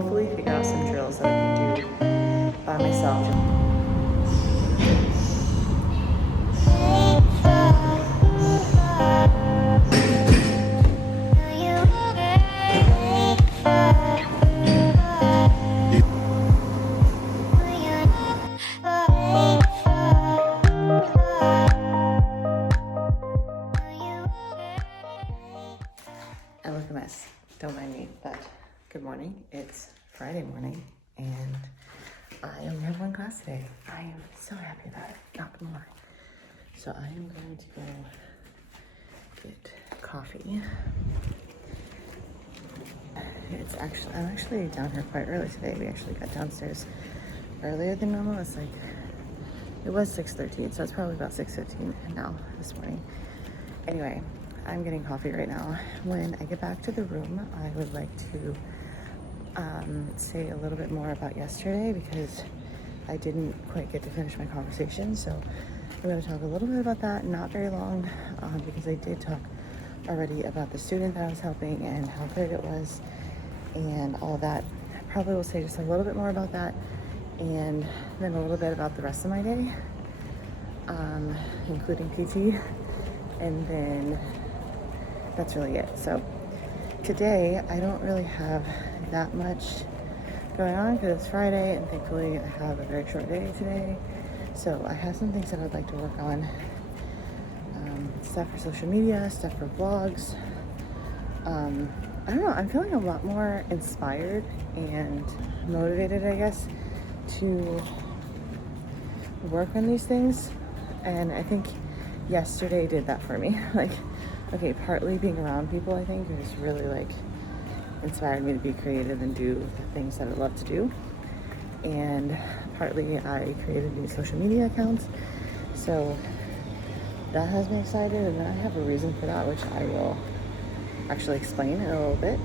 hopefully figure out some drills that I can do by myself. I look a mess, don't mind me, but good morning. It's Friday morning and I only have one class today. I am so happy about it, not gonna lie. So I am going to go get coffee. I'm actually down here quite early today. We actually got downstairs earlier than normal. It was 6:13, so it's probably about 6:15 now this morning. Anyway, I'm getting coffee right now. When I get back to the room, I would like to say a little bit more about yesterday because I didn't quite get to finish my conversation. So I'm going to talk a little bit about that, not very long, because I did talk already about the student that I was helping and how great it was and all of that. I probably will say just a little bit more about that and then a little bit about the rest of my day, including PT, and then that's really it. So today I don't really have that much going on because it's Friday and thankfully I have a very short day today. So I have some things that I'd like to work on. Stuff for social media, stuff for vlogs. I don't know, I'm feeling a lot more inspired and motivated, I guess, to work on these things. And I think yesterday did that for me. Like, okay, partly being around people, I think, has really like inspired me to be creative and do the things that I love to do. And partly I created these social media accounts. So that has me excited, and then I have a reason for that, which I will actually explain in a little bit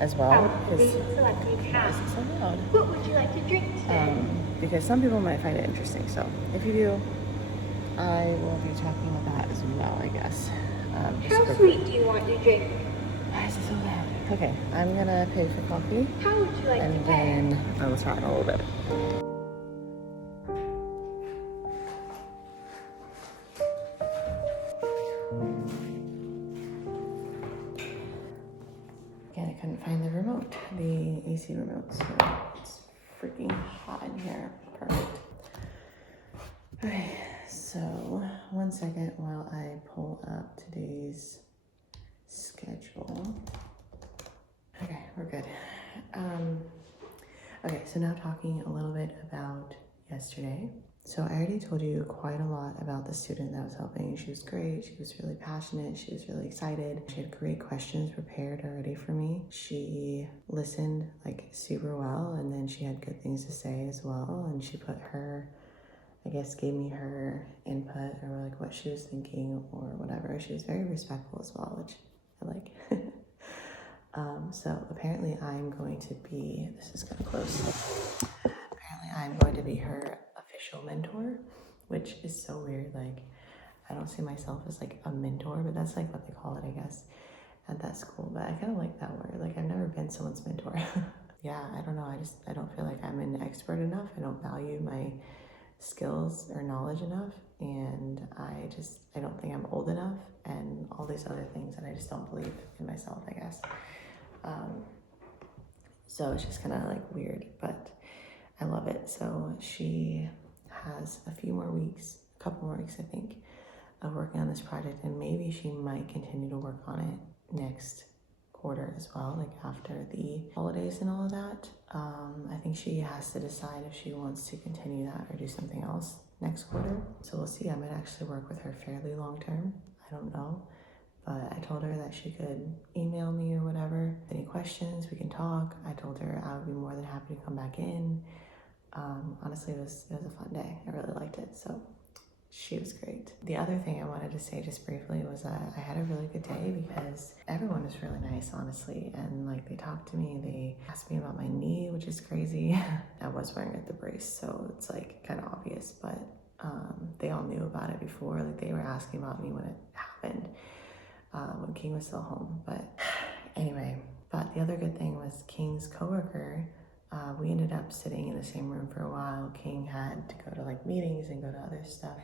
as well. This is so loud. What would you like to drink today? Because some people might find it interesting. So if you do, I will be talking about that as well, I guess. How sweet do you want your drink? Why is it so loud? Okay, I'm gonna pay for coffee. How would you like to And pay? then I will talk in a little bit. Again, I couldn't find the remote, the AC remote, so it's freaking hot in here. Perfect. Okay, so 1 second while I pull up today's schedule. Okay, we're good. Okay, so now talking a little bit about yesterday. So I already told you quite a lot about the student that I was helping. She was great, she was really passionate, she was really excited. She had great questions prepared already for me. She listened like super well, and then she had good things to say as well. And she put her, I guess, gave me her input or like what she was thinking or whatever. She was very respectful as well, which I like. So apparently I'm going to be, this is kind of close. Apparently I'm going to be her official mentor, which is so weird. Like, I don't see myself as like a mentor, but that's like what they call it, I guess, at that school. But I kind of like that word. Like, I've never been someone's mentor. Yeah, I don't know. I don't feel like I'm an expert enough. I don't value my skills or knowledge enough. And I don't think I'm old enough and all these other things that I just don't believe in myself, I guess. So it's just kind of like weird, but I love it. So she has a couple more weeks, I think, of working on this project, and maybe she might continue to work on it next quarter as well, like after the holidays and all of that. I think she has to decide if she wants to continue that or do something else next quarter. So we'll see. I might actually work with her fairly long term. I don't know. But I told her that she could email me or whatever. Any questions, we can talk. I told her I would be more than happy to come back in. Honestly, it was a fun day. I really liked it. So she was great. The other thing I wanted to say just briefly was that I had a really good day because everyone was really nice, honestly. And like, they talked to me, they asked me about my knee, which is crazy. I was wearing the brace, so it's like kind of obvious, but they all knew about it before. Like, they were asking about me when it happened. When King was still home. But anyway, But the other good thing was King's coworker, we ended up sitting in the same room for a while. King had to go to like meetings and go to other stuff.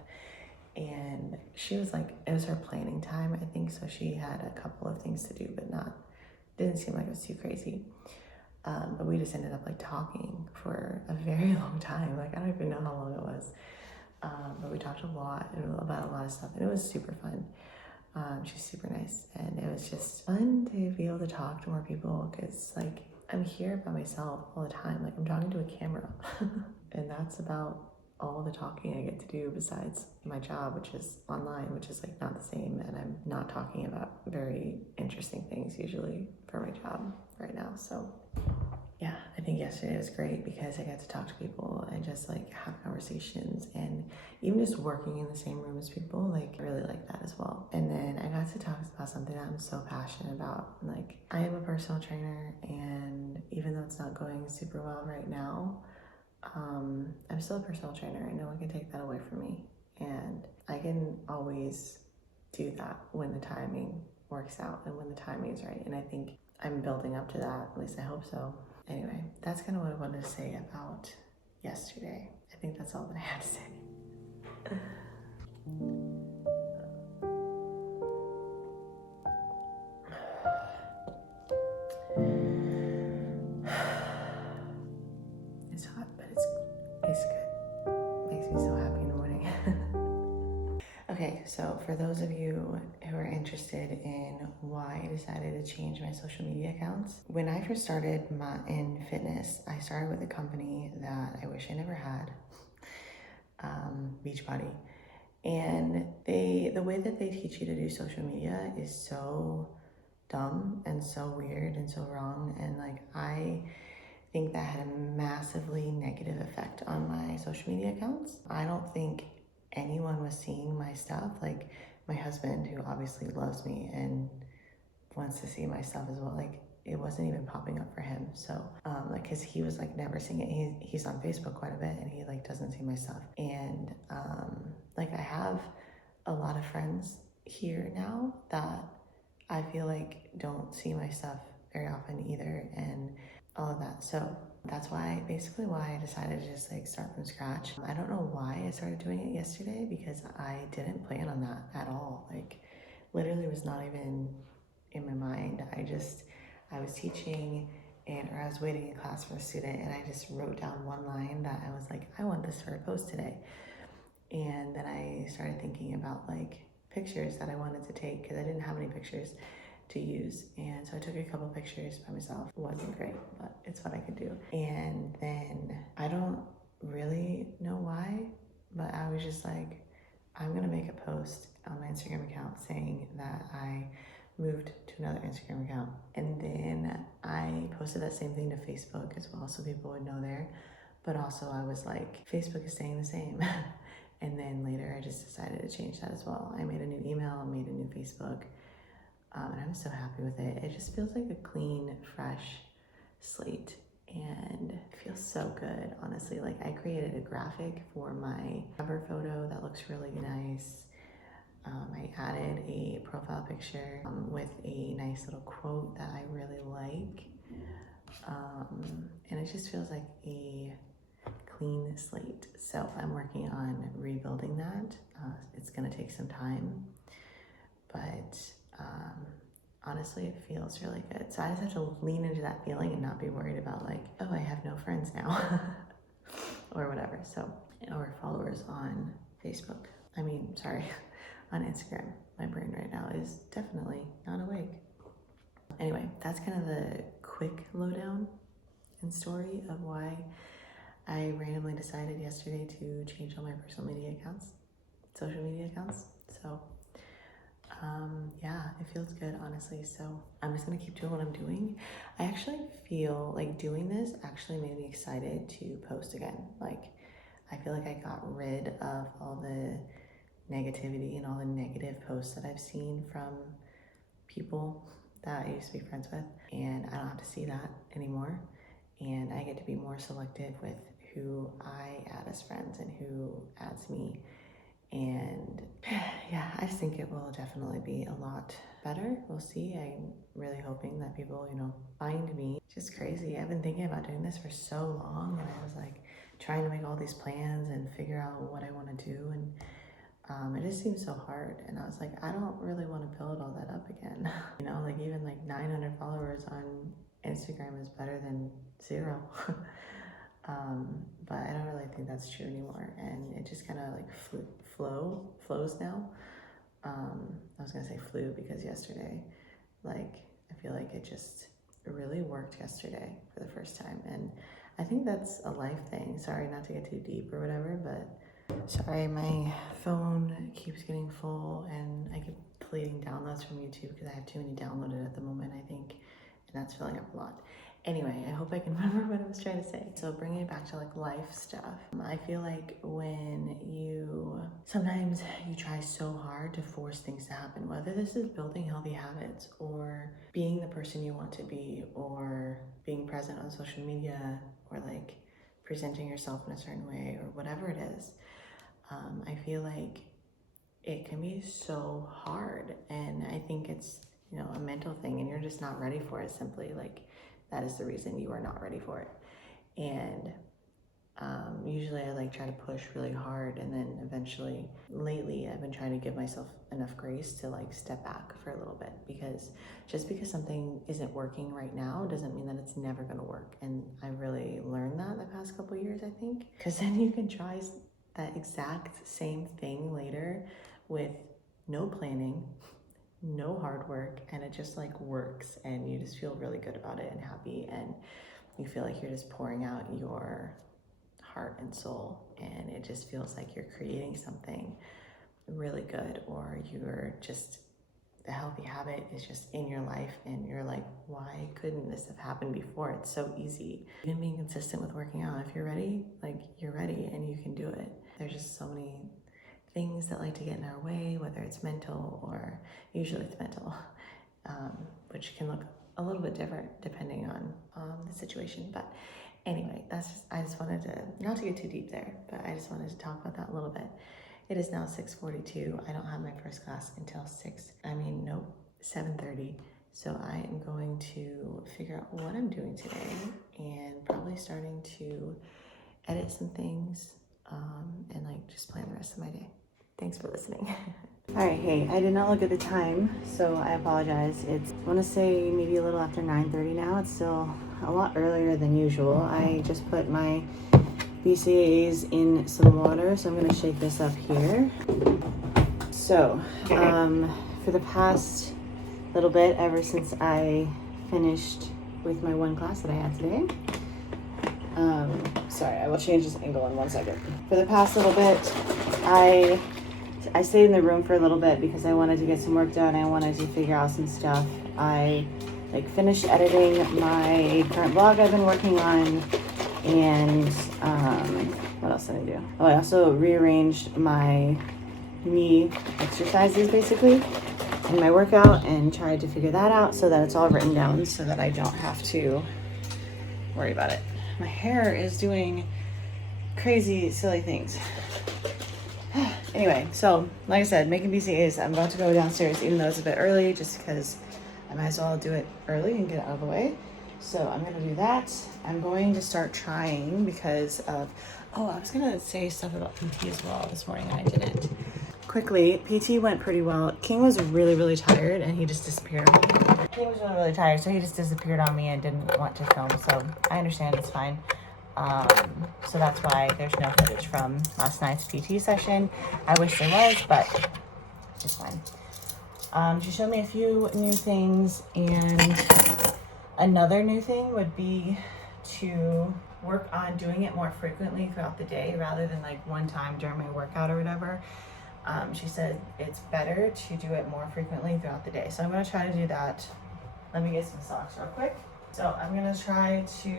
And she was like, it was her planning time, I think. So she had a couple of things to do, but didn't seem like it was too crazy. But we just ended up like talking for a very long time. Like, I don't even know how long it was. But we talked a lot about a lot of stuff, and it was super fun. She's super nice, and it was just fun to be able to talk to more people, because like I'm here by myself all the time. Like, I'm talking to a camera and that's about all the talking I get to do besides my job, which is online, which is like not the same, and I'm not talking about very interesting things usually for my job right now. So yeah, I think yesterday was great because I got to talk to people and just like have conversations, and even just working in the same room as people, like I really like that as well. And then I got to talk about something that I'm so passionate about. Like, I am a personal trainer, and even though it's not going super well right now, I'm still a personal trainer, and no one can take that away from me. And I can always do that when the timing works out and when the timing is right. And I think I'm building up to that, at least I hope so. Anyway, that's kind of what I wanted to say about yesterday. I think that's all that I have to say. It's hot, but it's good. Makes me so happy in the morning. Okay, so for those of you who are interested in why I decided to change my social media accounts, when I first started in fitness, I started with a company that I wish I never had, Beachbody. And the way that they teach you to do social media is so dumb and so weird and so wrong. And like, I think that had a massively negative effect on my social media accounts. I don't think anyone was seeing my stuff. Like, my husband, who obviously loves me and wants to see my stuff as well, like, it wasn't even popping up for him. So like, cause he was like never seeing it. He's on Facebook quite a bit, and he like doesn't see my stuff. And like, I have a lot of friends here now that I feel like don't see my stuff very often either, and all of that. So that's basically why I decided to just like start from scratch. I don't know why I started doing it yesterday, because I didn't plan on that at all. Like, literally was not even in my mind. I was teaching, or I was waiting in class for a student, and I just wrote down one line that I was like, I want this for a post today. And then I started thinking about like pictures that I wanted to take, because I didn't have any pictures to use. And so I took a couple pictures by myself. It wasn't great, but it's what I could do. And then I don't really know why, but I was just like, I'm gonna make a post on my Instagram account saying that I moved to another Instagram account. And then I posted that same thing to Facebook as well, so people would know there. But also I was like, Facebook is staying the same. And then later I just decided to change that as well. I made a new email, made a new Facebook, and I'm so happy with it. It just feels like a clean, fresh slate, and it feels so good, honestly. Like, I created a graphic for my cover photo that looks really nice. I added a profile picture with a nice little quote that I really like. And it just feels like a clean slate. So I'm working on rebuilding that. It's gonna take some time, but honestly, it feels really good. So I just have to lean into that feeling and not be worried about like, oh, I have no friends now or whatever. So, or followers on Facebook. On Instagram. My brain right now is definitely not awake. Anyway, that's kind of the quick lowdown and story of why I randomly decided yesterday to change all my social media accounts. So yeah, it feels good, honestly. So I'm just gonna keep doing what I'm doing. I actually feel like doing this actually made me excited to post again. Like, I feel like I got rid of all the negativity and all the negative posts that I've seen from people that I used to be friends with, and I don't have to see that anymore. And I get to be more selective with who I add as friends and who adds me. And yeah, I just think it will definitely be a lot better. We'll see. I'm really hoping that people, find me. It's just crazy. I've been thinking about doing this for so long, and I was like trying to make all these plans and figure out what I want to do, and it just seems so hard. And I was like, I don't really want to build all that up again. Like even like 900 followers on Instagram is better than 0. But I don't really think that's true anymore, and it just kind of like flows now. I was gonna say flew because yesterday, like, I feel like it just really worked yesterday for the first time, and I think that's a life thing. Sorry not to get too deep or whatever, but sorry, my phone keeps getting full and I keep deleting downloads from YouTube because I have too many downloaded at the moment, I think, and that's filling up a lot. Anyway, I hope I can remember what I was trying to say. So bringing it back to like life stuff, I feel like when sometimes you try so hard to force things to happen, whether this is building healthy habits or being the person you want to be or being present on social media or like presenting yourself in a certain way or whatever it is, I feel like it can be so hard. And I think it's, a mental thing, and you're just not ready for it. Simply like, that is the reason you are not ready for it. And usually I like try to push really hard, and then eventually lately I've been trying to give myself enough grace to like step back for a little bit, because just because something isn't working right now doesn't mean that it's never going to work. And I really learned that the past couple of years, I think, because then you can try that exact same thing later with no planning, no hard work, and it just like works, and you just feel really good about it and happy, and you feel like you're just pouring out your heart and soul, and it just feels like you're creating something really good, or the healthy habit is just in your life, and you're like, why couldn't this have happened before? It's so easy. Even being consistent with working out, if you're ready, like, you're ready and you can do it. There's just so many things that like to get in our way, whether it's mental, or usually it's mental, which can look a little bit different depending on the situation. But anyway, I just wanted to, not to get too deep there, but I just wanted to talk about that a little bit. It is now 6:42. I don't have my first class until 7:30. So I am going to figure out what I'm doing today, and probably starting to edit some things, and like just plan the rest of my day. Thanks for listening. All right, hey, I did not look at the time, so I apologize. I want to say maybe a little after 9:30 now. It's still a lot earlier than usual. I just put my BCAAs in some water, so I'm going to shake this up here. So, for the past little bit, ever since I finished with my one class that I had today, sorry, I will change this angle in 1 second. For the past little bit, I stayed in the room for a little bit because I wanted to get some work done. I wanted to figure out some stuff. I finished editing my current blog I've been working on, and what else did I do? Oh, I also rearranged my knee exercises basically in my workout, and tried to figure that out so that it's all written down so that I don't have to worry about it. My hair is doing crazy, silly things. Anyway, so like I said, making BCAAs. I'm about to go downstairs, even though it's a bit early, just because I might as well do it early and get it out of the way. So I'm gonna do that. I'm going to start trying because of, I was gonna say stuff about PT as well this morning and I didn't. Quickly, PT went pretty well. King was really, really tired and he just disappeared on me. King was really, really tired, so he just disappeared on me and didn't want to film, so I understand, it's fine. So that's why there's no footage from last night's PT session. I wish there was, but it's fine. She showed me a few new things, and another new thing would be to work on doing it more frequently throughout the day rather than like one time during my workout or whatever. She said it's better to do it more frequently throughout the day. So I'm going to try to do that. Let me get some socks real quick. So I'm going to try to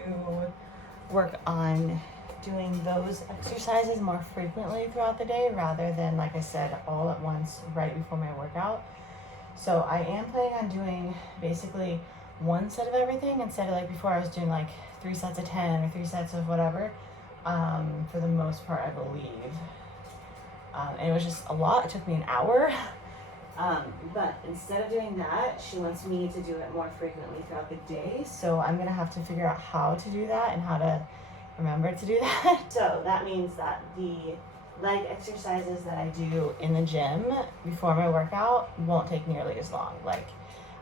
work on doing those exercises more frequently throughout the day rather than, like I said, all at once right before my workout. So I am planning on doing basically one set of everything instead of like before I was doing like 3 sets of 10 or 3 sets of whatever, for the most part, I believe. and it was just a lot. It took me an hour. But instead of doing that, she wants me to do it more frequently throughout the day. So I'm gonna have to figure out how to do that and how to remember to do that. So that means that the leg exercises that I do in the gym before my workout won't take nearly as long. Like,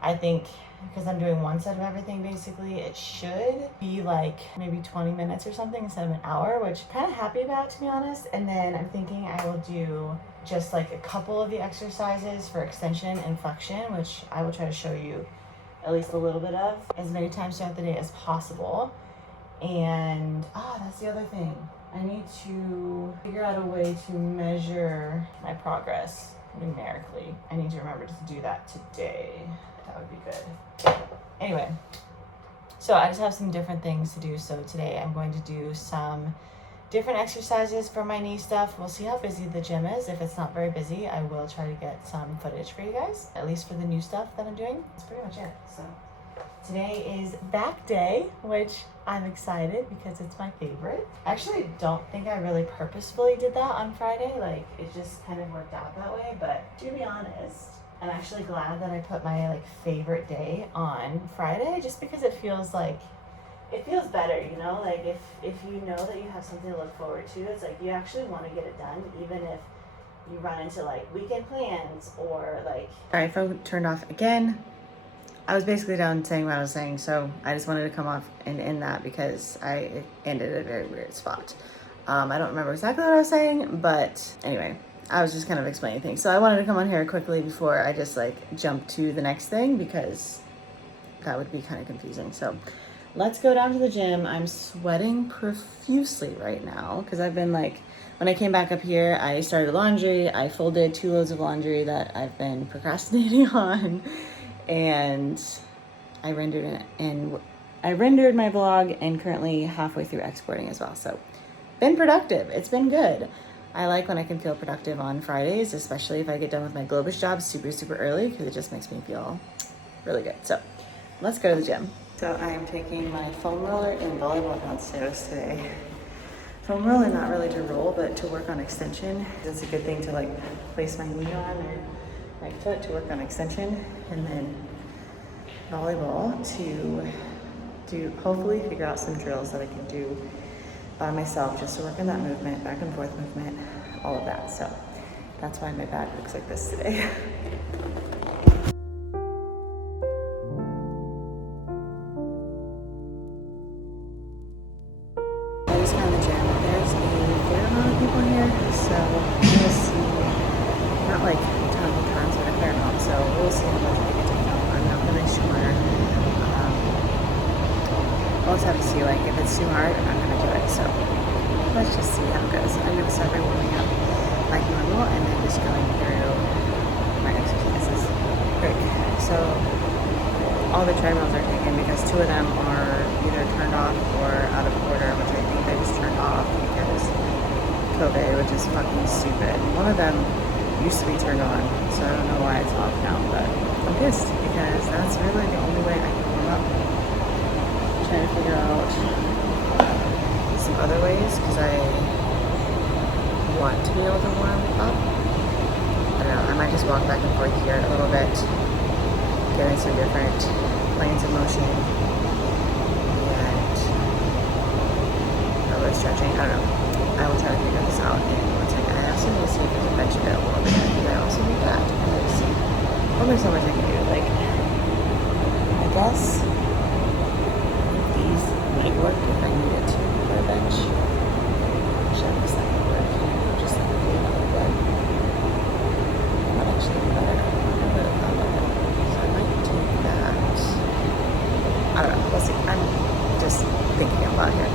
I think because I'm doing one set of everything basically, it should be like maybe 20 minutes or something instead of an hour, which I'm kind of happy about, to be honest. And then I'm thinking I will do just like a couple of the exercises for extension and flexion, which I will try to show you at least a little bit of as many times throughout the day as possible. And that's the other thing. I need to figure out a way to measure my progress numerically. I need to remember to do that today. That would be good. Anyway, so I just have some different things to do. So today I'm going to do some different exercises for my knee stuff. We'll see how busy the gym is. If it's not very busy, I will try to get some footage for you guys, at least for the new stuff that I'm doing. That's pretty much it. So today is back day, which I'm excited because it's my favorite. I actually don't think I really purposefully did that on Friday. Like, it just kind of worked out that way. But to be honest, I'm actually glad that I put my favorite day on Friday, just because it feels better, you know? Like, if you know that you have something to look forward to, it's like you actually want to get it done, even if you run into weekend plans or All right, phone turned off again. I was basically done saying what I was saying, so I just wanted to come off and end that because it ended at a very weird spot. I don't remember exactly what I was saying, but anyway, I was just kind of explaining things. So I wanted to come on here quickly before I just jump to the next thing, because that would be kind of confusing. So let's go down to the gym. I'm sweating profusely right now because I've been when I came back up here, I started laundry. I folded 2 loads of laundry that I've been procrastinating on. And I rendered it, and I rendered my vlog, and currently halfway through exporting as well. So been productive. It's been good. I like when I can feel productive on Fridays, especially if I get done with my Globish job super, super early, because it just makes me feel really good. So let's go to the gym. So I am taking my foam roller and volleyball downstairs today. Foam roller, not really to roll, but to work on extension. It's a good thing to place my knee on or my foot to work on extension, and then volleyball to hopefully figure out some drills that I can do by myself, just to work on that movement, back and forth movement, all of that. So that's why my bag looks like this today. I just found the gym. There's a fair amount of people here, so we'll see. Not tons, but a fair amount. So we'll see how much we get to film. I'm not really sure. We'll just have to see. If it's too hard, I'm not gonna do it. So let's just see how it goes. I'm gonna start by warming up like normal, and then just going through my exercises. Great. So all the treadmills are taken because 2 of them are either turned off or out of order, which I think they just turned off because COVID, which is fucking stupid. One of them used to be turned on, so I don't know why it's off now, but I'm pissed because that's really the only way I can warm up. I'm trying to figure out some other ways because I want to be able to warm up. I don't know, I might just walk back and forth here a little bit, get in some different planes of motion, and a little stretching. I don't know. I will try to figure this out in one second. I also need to see if there's a bench available over there, because I also need that. And there's only so much I can do. I guess these might work if I needed to for a bench. Actually, I guess that would work. Just a little bit. That might actually be better. I would have thought about it. So I might do that. I don't know. We'll see. I'm just thinking out loud here.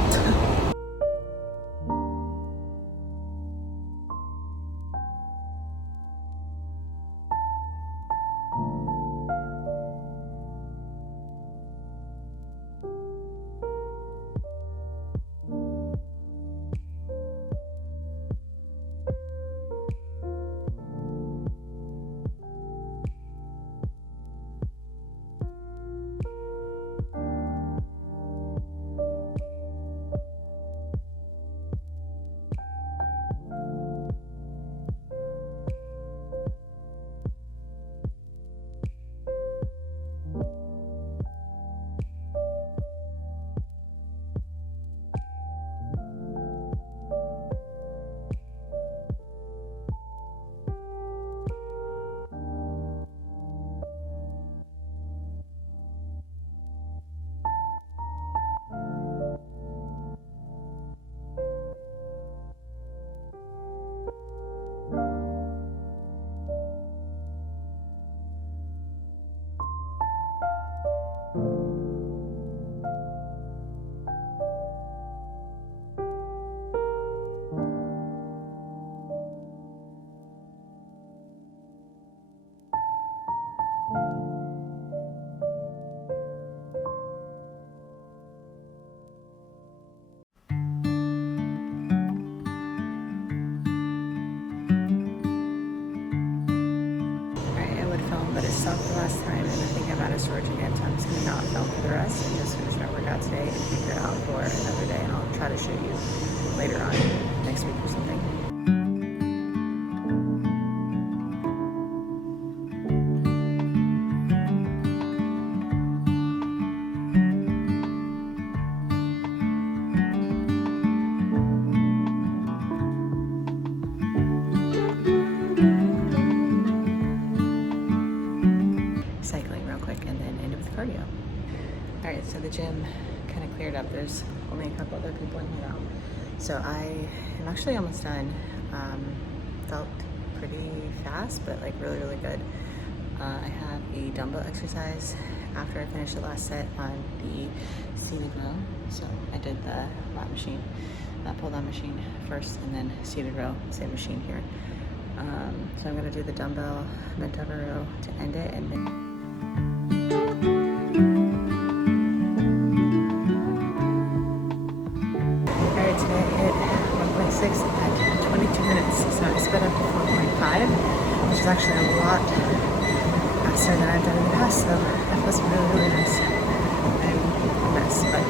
myself the last time, and I think I'm out of storage again, so I'm just going to not film for the rest and just finish my workout today and figure it out for another day, and I'll try to show you later on next week or something. Cycling real quick and then end it with cardio. All right, so the gym kind of cleared up. There's only a couple other people in here now. So I am actually almost done. Felt pretty fast, but like really, really good. I have a dumbbell exercise after I finished the last set on the seated row. So I did the lat machine, pull down machine first, and then seated row, same machine here. So I'm gonna do the dumbbell bent over row to end it, and then alright, today I hit 1.6 at 22 minutes, so I sped up to 4.5, which is actually a lot faster than I've done in the past, so that was really, really nice. I'm a mess, but